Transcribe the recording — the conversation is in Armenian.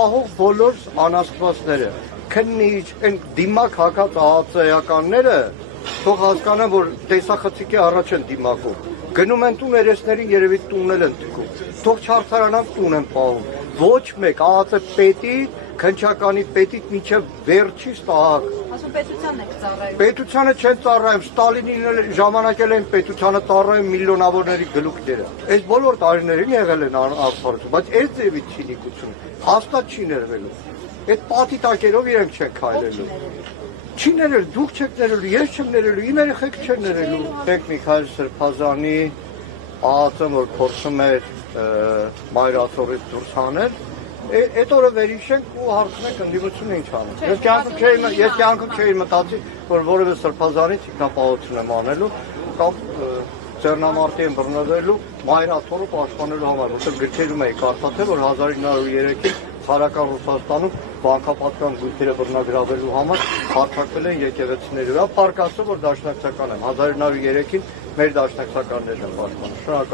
պահող բոլոր անաստվածները, քննիչ, այն դիմակ հակած ահացեականները, թող հասկանան, որ տեսախցիկի առաջ են դիմակում, գնում են տուն երեսներին երևի տուննել են թքում, թող չարդարանանք տուն են պահում, ոչ մեկ ահացե պետի, քնչականի պետից մինչև վերջի ստահակ։ Ասում պետությանն եք ծառայում։ Պետությանը չեն ծառայում, Ստալինին ժամանակել են պետությանը ծառայում միլիոնավորների գլուխները։ Այս բոլոր տարիներին եղել են արդարություն, բայց այս ձևի ցինիկություն հաստատ չի ներվելու։ Այդ պատի տակերով իրենք չեն քայլելու։ Չի ներել, դուք չեք ներելու, ես չեմ ներելու, իմ երեխեք չեն ներելու։ Տեկ Միքայել Սրբազանի ԱԱԾ-ն, որ փորձում էր մայրաթորից դուրս հանել, այդ օրը վերհիշենք ու հարցնենք ընդդիմությունը ինչ անում։ Ես կյանքում չէի մտածի, որ որևէ սրբազանից ինքնապահություն եմ անելու կամ ձեռնամարտի եմ բռնվելու մայրաթորը պաշտպանելու համար, որտեղ գրքերում էի կարդացել, որ 1903-ին Հարական Ռուսաստանում բանկապատկան գույքերը բռնագրավելու համար հարձակվել են եկեղեցիների վրա, փառք Աստծո, որ դաշնակցական եմ, 1903-ին մեր դաշնակցականներն են պաշտպանում։ Շնորհակալ